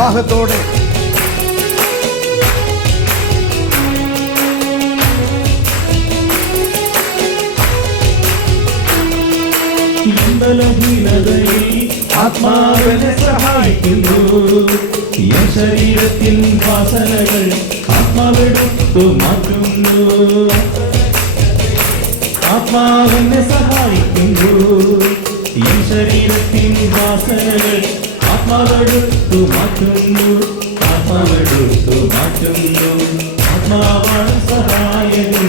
ദാഹത്തോടെ ബലഹീനതയിൽ ആത്മാവിനെ സഹായിക്കുന്നു. ശരീരത്തിൽ വാസനകൾ ആത്മാവെടുത്തു മാറ്റുന്നു. ആത്മാവിനെ സഹായിക്കുന്നു. ശരീരത്തിൽ വാസനകൾ ആത്മാവെടുത്തു മാറ്റുന്നു. ആത്മാവെടുത്തു മാറ്റുന്നു. ആത്മാവാണ് സഹായകൻ.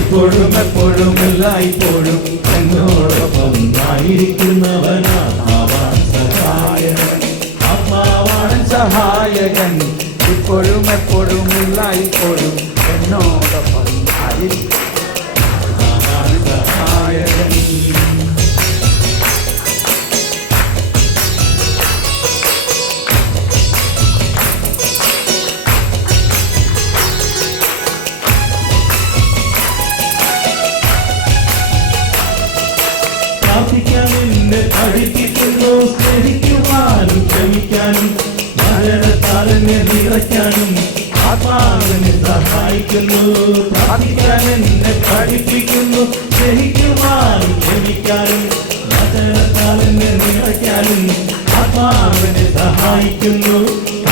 ഇപ്പോഴും എപ്പോഴും എല്ലായ്പ്പോഴും എന്നോടൊപ്പം ആയിരിക്കുന്നവനാ ആത്മാവാണ് സഹായകൻ. ആത്മാവാണ് സഹായകൻ. ഇപ്പോഴും എപ്പോഴും എല്ലായ്പ്പോഴും എന്നോടൊപ്പം ആത്മാവാണ് സഹായകൻ. പ്രാർത്ഥിക്കാൻ എന്നെ പഠിപ്പിക്കുന്നു. സ്നേഹിക്കുവാനും ക്ഷമിക്കാനും മരണത്താൽ എന്നെ നിറയ്ക്കാനും ആത്മാവിനെ സഹായിക്കുന്നു. പ്രാർത്ഥിക്കാൻ എന്നെ പഠിപ്പിക്കുന്നു. സ്നേഹിക്കുവാനും ക്ഷമിക്കാനും മരണത്താൽ എന്നെ നിറയ്ക്കാനും ആത്മാവിനെ സഹായിക്കുന്നു.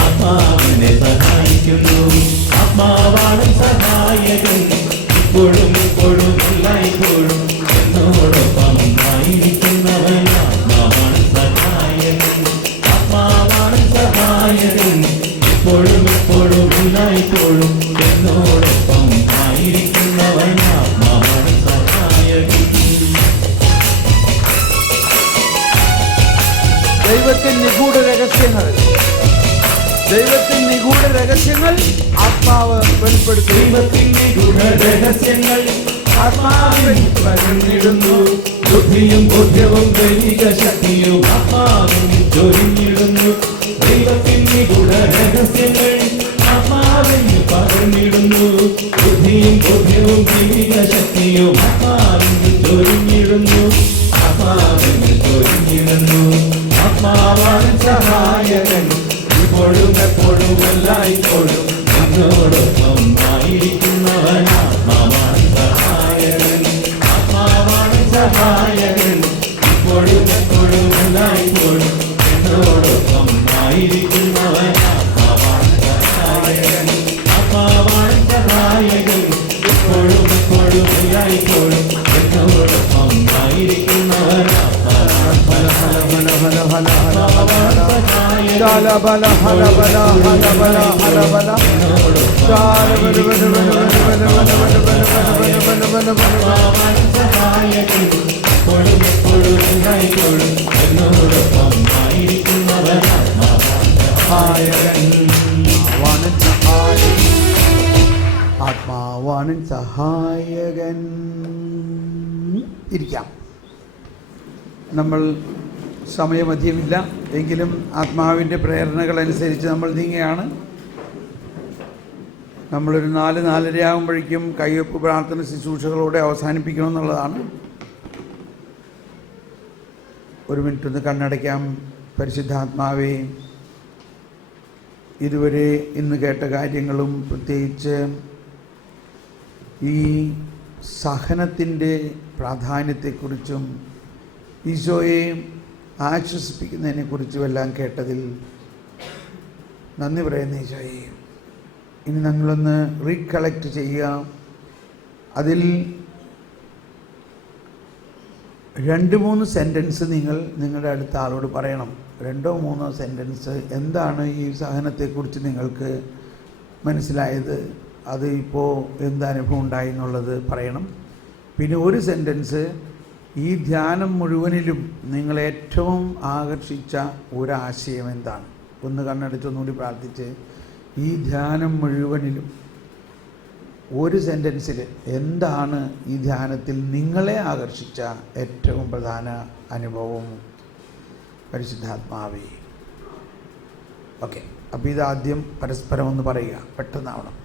ആത്മാവിനെ സഹായിക്കുന്നു. ആത്മാവാണ് സഹായകൻ. ഇപ്പോഴും ഇപ്പോഴും എല്ലായ്പ്പോഴും എന്നോടൊപ്പം ആയിരിക്കുന്നവൻ ആത്മാവാണ് സഹായകൻ. ആത്മാവാണ് സഹായകൻ. ഇപ്പോഴും എപ്പോഴും എല്ലായ്പ്പോഴും എന്നോടൊപ്പം ആയിരിക്കുന്നവൻ ആത്മാവാണ് സഹായകൻ. ദൈവത്തിൻ നിഗൂഢ രഹസ്യങ്ങൾ ആത്മാവ് വെളിപ്പെടുത്തി. ദൈവത്തിൻ നിഗൂഢ രഹസ്യങ്ങൾ ആത്മാവിൽ പകർന്നിടുന്നു. ബുദ്ധിയും ബോധ്യവും ദൈവിക ശക്തിയും ആത്മാവിൽ ചൊരിഞ്ഞിടുന്നു. ദൈവത്തിൻ നിഗൂഢ രഹസ്യങ്ങൾ ആത്മാവിൽ പകർന്നിടുന്നു. ബുദ്ധിയും ബോധ്യവും ദൈവിക ശക്തിയും ആത്മാവിൽ ചൊരിഞ്ഞിടുന്നു. ആത്മാവിൽ ചൊരിഞ്ഞിടുന്നു. ആത്മാവാണ് സഹായകൻ. ഇപ്പോഴും എപ്പോഴും എല്ലായ്പ്പോഴും എന്നോടൊപ്പം ആയിരിക്കുന്നവൻ ആത്മാവാണ് സഹായകൻ. ആത്മാവാണ് സഹായകൻ. ഇപ്പോഴും എപ്പോഴും എല്ലായ്പ്പോഴും എന്നോടൊപ്പം ആയിരിക്കുന്നവൻ ആത്മാവാണ് സഹായകൻ. ആത്മാവാണ് സഹായകൻ. ഇപ്പോഴും എപ്പോഴും എല്ലായ്പ്പോഴും എന്നോടൊപ്പം ആയിരിക്കുന്നവൻ ആത്മാവാണ് ആത്മാവാണ് സഹായകൻ. ഇരിക്കാം. നമ്മൾ സമയമധികമില്ല എങ്കിലും ആത്മാവിൻ്റെ പ്രേരണകളനുസരിച്ച് നമ്മൾ നീങ്ങുകയാണ്. നമ്മളൊരു 4-4:30 ആകുമ്പോഴേക്കും കയ്യൊപ്പ് പ്രാർത്ഥന ശുശ്രൂഷകളോടെ അവസാനിപ്പിക്കണമെന്നുള്ളതാണ്. ഒരു മിനിറ്റ് ഒന്ന് കണ്ണടയ്ക്കാം. പരിശുദ്ധാത്മാവേ, ഇതുവരെ ഇന്ന് കേട്ട കാര്യങ്ങളും പ്രത്യേകിച്ച് ഈ സഹനത്തിൻ്റെ പ്രാധാന്യത്തെക്കുറിച്ചും ഈശോയെ ആശ്വസിപ്പിക്കുന്നതിനെക്കുറിച്ചും എല്ലാം കേട്ടതിൽ നന്ദി പറയുന്ന ഈശോയെ, ഇനി ഞങ്ങളൊന്ന് റീകളക്ട് ചെയ്യുക. അതിൽ 2-3 സെൻറ്റൻസ് നിങ്ങളുടെ അടുത്ത ആളോട് പറയണം. 2-3 സെൻറ്റൻസ് എന്താണ് ഈ സഹനത്തെക്കുറിച്ച് നിങ്ങൾക്ക് മനസ്സിലായത്, അത് ഇപ്പോൾ എന്തനുഭവം ഉണ്ടായി എന്നുള്ളത് പറയണം. പിന്നെ ഒരു സെൻറ്റൻസ് ഈ ധ്യാനം മുഴുവനിലും നിങ്ങളേറ്റവും ആകർഷിച്ച ഒരാശയം എന്താണ്. ഒന്ന് കണ്ണടച്ചൊന്നുകൂടി പ്രാർത്ഥിച്ച് ഈ ധ്യാനം മുഴുവനിലും ഒരു സെൻറ്റൻസിൽ എന്താണ് ഈ ധ്യാനത്തിൽ നിങ്ങളെ ആകർഷിച്ച ഏറ്റവും പ്രധാന അനുഭവം പരിശുദ്ധാത്മാവേ. ഓക്കെ, അപ്പോൾ ഇതാദ്യം പരസ്പരം ഒന്ന് പറയുക, പെട്ടെന്നാവണം.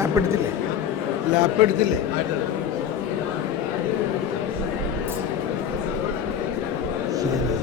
ലാപ്പ് എടുത്തില്ലേ? ലാപ്പ് എടുത്തില്ലേ? ശരി.